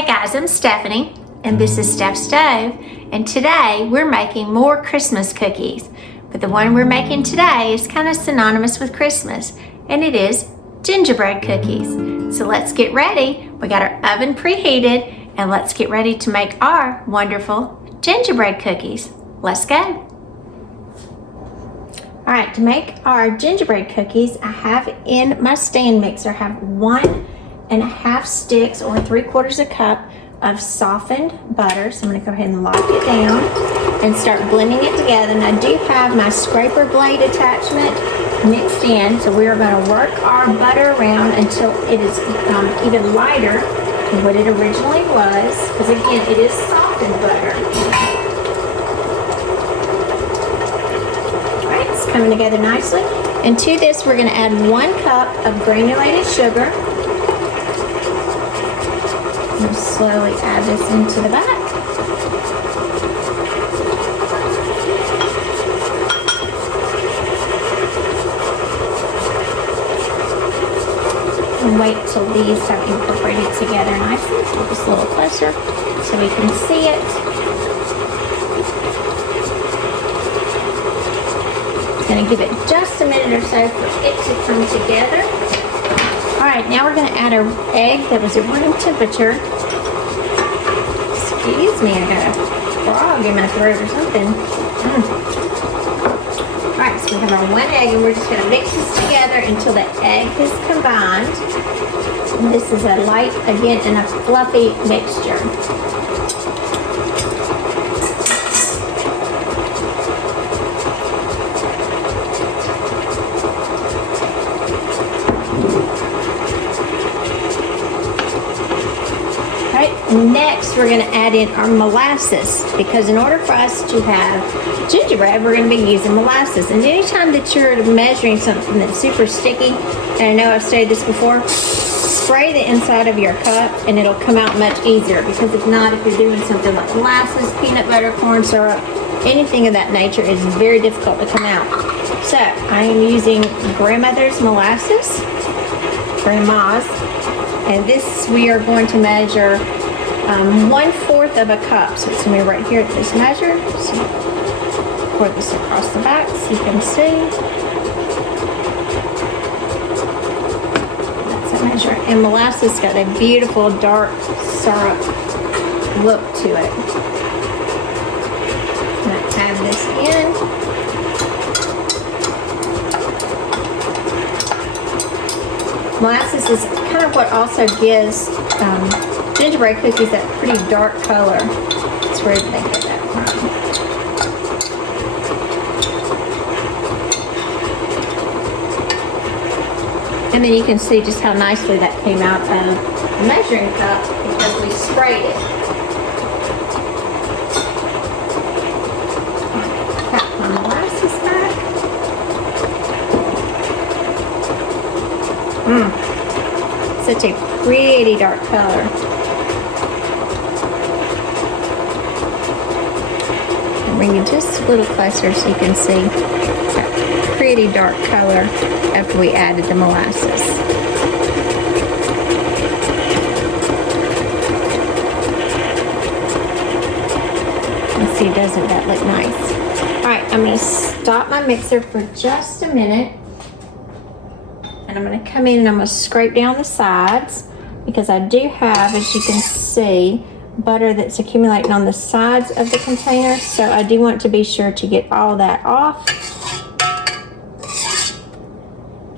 Hey guys, I'm Stephanie, and this is Steph Stove, and today we're making more Christmas cookies. But the one we're making today is kind of synonymous with Christmas, and it is gingerbread cookies. So let's get ready. We got our oven preheated, and let's get ready to make our wonderful gingerbread cookies. Let's go. All right, to make our gingerbread cookies, I have in my stand mixer, I have 1.5 sticks or 3/4 cup of softened butter. So I'm gonna go ahead and lock it down and start blending it together. And I do have my scraper blade attachment mixed in. So we are gonna work our butter around until it is even lighter than what it originally was. Because again, it is softened butter. All right, it's coming together nicely. And to this, we're gonna add 1 cup of granulated sugar. And slowly add this into the back. And wait till these have incorporated together nicely. Get this a little closer so we can see it. Gonna give it just a minute or so for it to come together. All right, now we're gonna add our egg that was at room temperature. Excuse me, I got a frog in my throat or something. All right, so we have our 1 egg, and we're just gonna mix this together until the egg is combined. And this is a light, again, and a fluffy mixture. Next, we're going to add in our molasses, because in order for us to have gingerbread, we're going to be using molasses. And anytime that you're measuring something that's super sticky, and I know I've stated this before, spray the inside of your cup and it'll come out much easier. Because if not, if you're doing something like molasses, peanut butter, corn syrup, anything of that nature is very difficult to come out. So I am using grandmother's molasses, grandma's, and this we are going to measure 1/4 of a cup. So it's going to be right here at this measure. So pour this across the back so you can see. That's a measure. And molasses got a beautiful dark syrup look to it. I'm going to add this in. Molasses is kind of what also gives gingerbread cookies that pretty dark color. That's where they get that from. And then you can see just how nicely that came out of the measuring cup because we sprayed it. Got my molasses back. Such a pretty dark color. I'll bring you just a little closer so you can see that pretty dark color after we added the molasses. Let's see, doesn't that look nice? All right, I'm going to stop my mixer for just a minute. And I'm going to come in and I'm going to scrape down the sides because I do have, as you can see, butter that's accumulating on the sides of the container. So I do want to be sure to get all that off.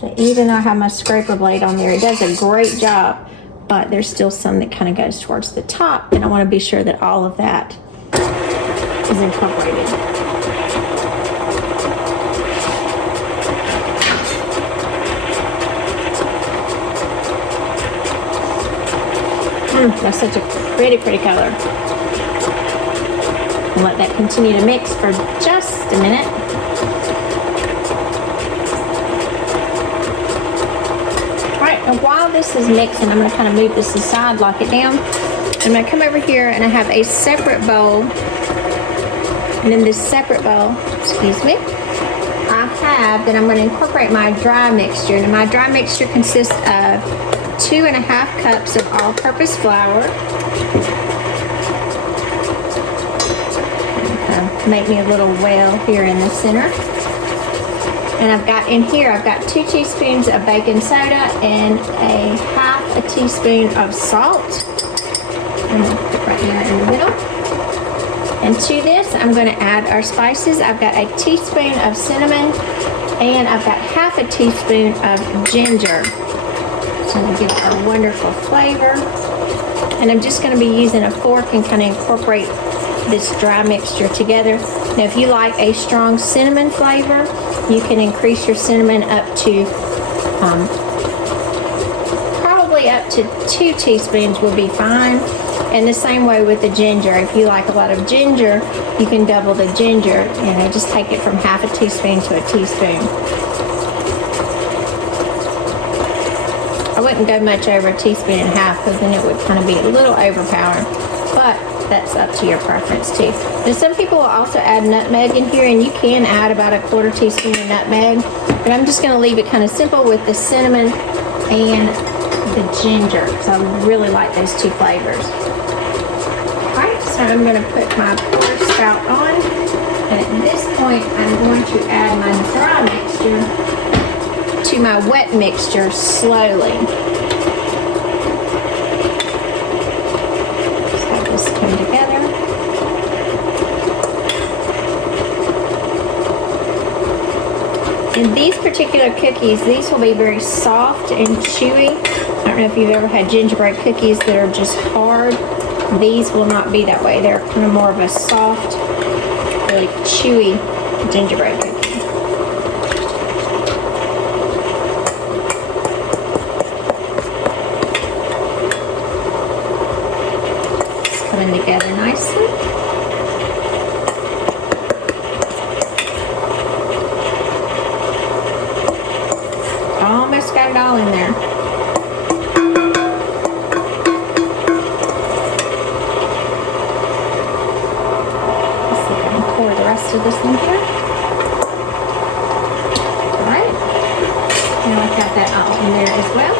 So even though I have my scraper blade on there, it does a great job, but there's still some that kind of goes towards the top, and I want to be sure that all of that is incorporated. That's such a pretty color. And let that continue to mix for just a minute. All right, and while this is mixing, I'm going to kind of move this aside, lock it down. I'm going to come over here and I have a separate bowl. And in this separate bowl, excuse me, I have that I'm going to incorporate my dry mixture. And my dry mixture consists of 2.5 cups of all-purpose flour. Make me a little well here in the center. And I've got in here, I've got 2 teaspoons of baking soda and a half a teaspoon of salt. I'm gonna put right there in the middle. And to this, I'm gonna add our spices. I've got a teaspoon of cinnamon and I've got half a teaspoon of ginger. So we get a wonderful flavor. And I'm just gonna be using a fork and kind of incorporate this dry mixture together. Now, if you like a strong cinnamon flavor, you can increase your cinnamon up to probably up to 2 teaspoons will be fine. And the same way with the ginger. If you like a lot of ginger, you can double the ginger. You know, just take it from half a teaspoon to a teaspoon. I wouldn't go much over a teaspoon and a half because then it would kind of be a little overpowering. But that's up to your preference too. And some people will also add nutmeg in here, and you can add about a 1/4 teaspoon of nutmeg. But I'm just going to leave it kind of simple with the cinnamon and the ginger because I really like those 2 flavors. Alright, so I'm going to put my pour spout on. And at this point, I'm going to add my dry mixture to my wet mixture slowly. Come together. And these particular cookies, these will be very soft and chewy. I don't know if you've ever had gingerbread cookies that are just hard. These will not be that way. They're kind of more of a soft, really chewy gingerbread cookie. Together nicely. Almost got it all in there. Let's see if I can pour the rest of this in here. Alright. Now I've got that all in there as well.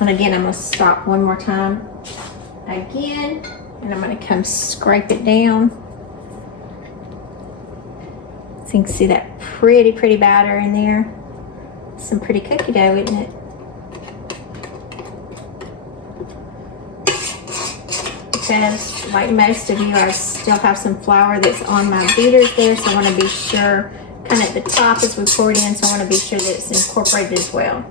And again, I'm going to stop one more time again, and I'm going to come scrape it down. So you can see that pretty batter in there. Some pretty cookie dough, isn't it? Because like most of you, I still have some flour that's on my beaters there, so I want to be sure, kind of at the top as we pour it in, so I want to be sure that it's incorporated as well.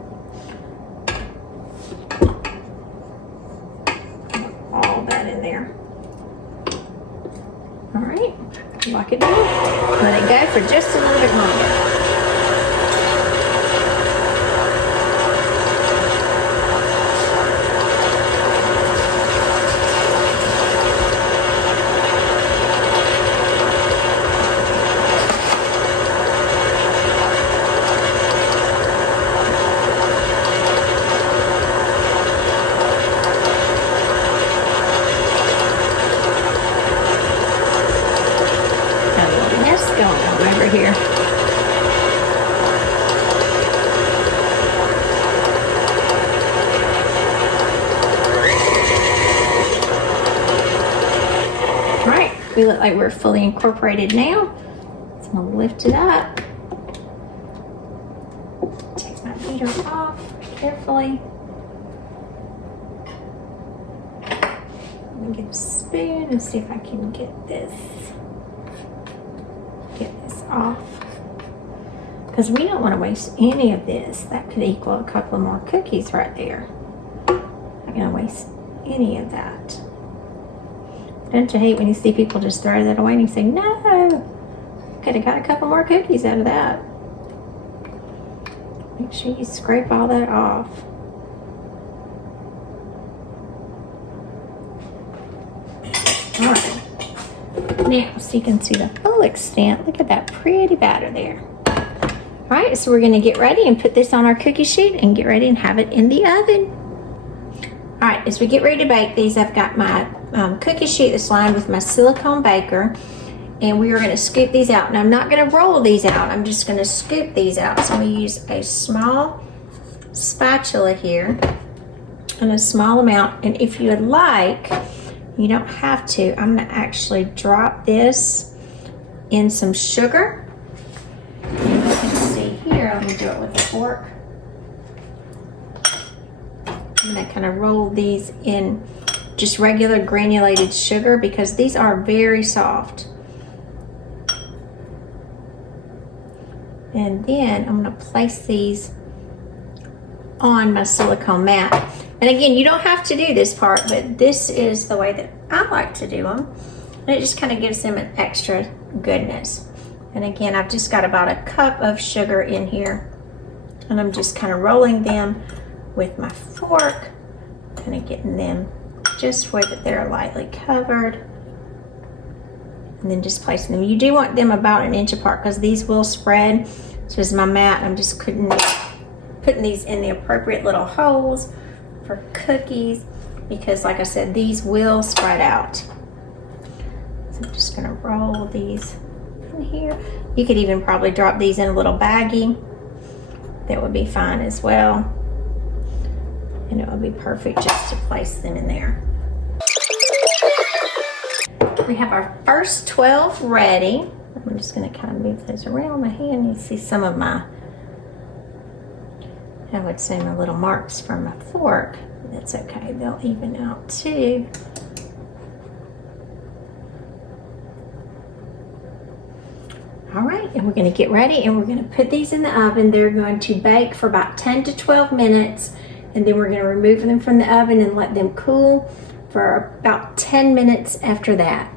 Lock it down. Let it go for just a little bit longer. Here. Right, we look like we're fully incorporated now. So I'm gonna lift it up. Take my beater off carefully. Let me get a spoon and see if I can get this off, because we don't want to waste any of this. That could equal a couple more cookies right there. I'm not going to waste any of that. Don't you hate when you see people just throw that away and you say, no, could have got a couple more cookies out of that. Make sure you scrape all that off. All right. Now, so you can see the full extent. Look at that pretty batter there. All right, so we're gonna get ready and put this on our cookie sheet and get ready and have it in the oven. All right, as we get ready to bake these, I've got my cookie sheet that's lined with my silicone baker, and we are going to scoop these out. And I'm not going to roll these out, I'm just going to scoop these out. So I'm going to use a small spatula here and a small amount. And if you would like, you don't have to, I'm going to actually drop this in some sugar. And you can see here, let me do it with a fork. I'm going to kind of roll these in just regular granulated sugar because these are very soft. And then I'm going to place these on my silicone mat. And again, you don't have to do this part, but this is the way that I like to do them. And it just kind of gives them an extra goodness. And again, I've just got about a cup of sugar in here. And I'm just kind of rolling them with my fork, kind of getting them just where that they're lightly covered, and then just placing them. You do want them about an inch apart because these will spread. So as my mat, I'm just putting these in the appropriate little holes for cookies because, like I said, these will spread out. So I'm just gonna roll these in here. You could even probably drop these in a little baggie. That would be fine as well. And it would be perfect just to place them in there. We have our first 12 ready. I'm just going to kind of move those around my hand. You see some of my, I would say, my little marks from my fork. That's okay, they'll even out too. All right, and we're going to get ready and we're going to put these in the oven. They're going to bake for about 10 to 12 minutes. And then we're going to remove them from the oven and let them cool for about 10 minutes after that.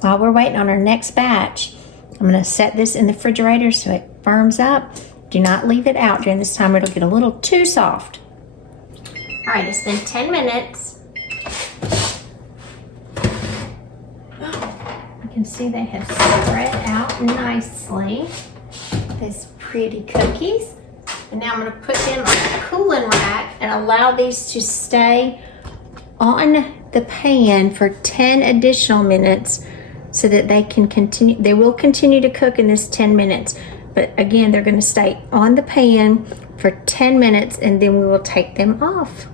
While we're waiting on our next batch, I'm going to set this in the refrigerator so it firms up. Do not leave it out during this time or it'll get a little too soft. All right, it's been 10 minutes. You can see they have spread out nicely. These pretty cookies. And now I'm going to put them on a cooling rack and allow these to stay on the pan for 10 additional minutes so that they can continue. They will continue to cook in this 10 minutes. But again, they're going to stay on the pan for 10 minutes and then we will take them off.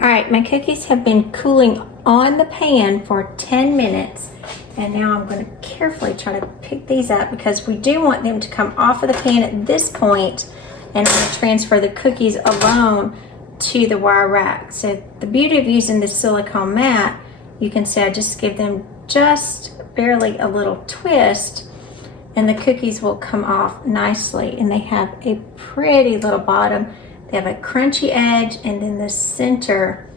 All right, my cookies have been cooling on the pan for 10 minutes. And now I'm going to carefully try to pick these up because we do want them to come off of the pan at this point. And I'm going to transfer the cookies alone to the wire rack. So the beauty of using this silicone mat, you can see I just give them just barely a little twist and the cookies will come off nicely. And they have a pretty little bottom. They have a crunchy edge and then the center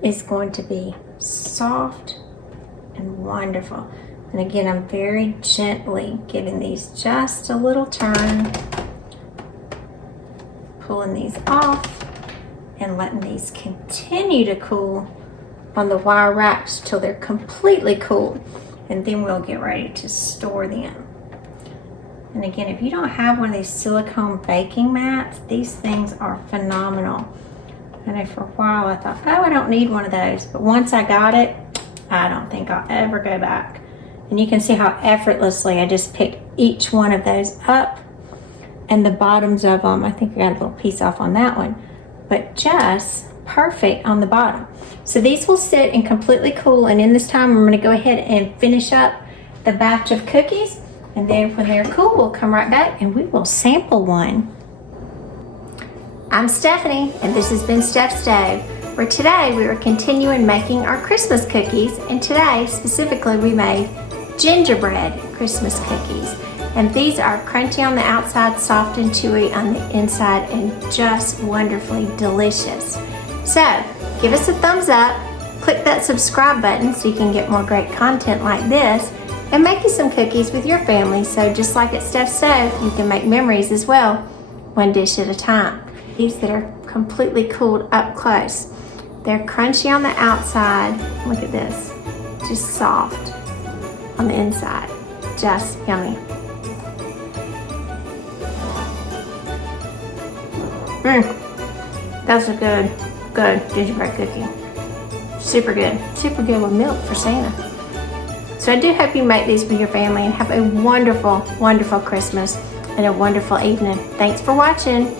is going to be soft and wonderful. And again, I'm very gently giving these just a little turn, pulling these off and letting these continue to cool on the wire racks till they're completely cool. And then we'll get ready to store them. And again, if you don't have one of these silicone baking mats, these things are phenomenal. I know for a while I thought, oh, I don't need one of those. But once I got it, I don't think I'll ever go back. And you can see how effortlessly I just picked each one of those up. And the bottoms of them, I think I got a little piece off on that one. But just perfect on the bottom. So these will sit and completely cool. And in this time, I'm going to go ahead and finish up the batch of cookies. And then when they're cool, we'll come right back and we will sample one. I'm Stephanie, and this has been Steph's Stove, where today we are continuing making our Christmas cookies. And today, specifically, we made gingerbread Christmas cookies. And these are crunchy on the outside, soft and chewy on the inside, and just wonderfully delicious. So, give us a thumbs up, click that subscribe button so you can get more great content like this, and make you some cookies with your family. So just like at Steph's Stove, you can make memories as well, one dish at a time. These that are completely cooled up close. They're crunchy on the outside. Look at this. Just soft on the inside. Just yummy. That's a good gingerbread cookie. Super good. Super good with milk for Santa. So I do hope you make these with your family and have a wonderful, wonderful Christmas and a wonderful evening. Thanks for watching.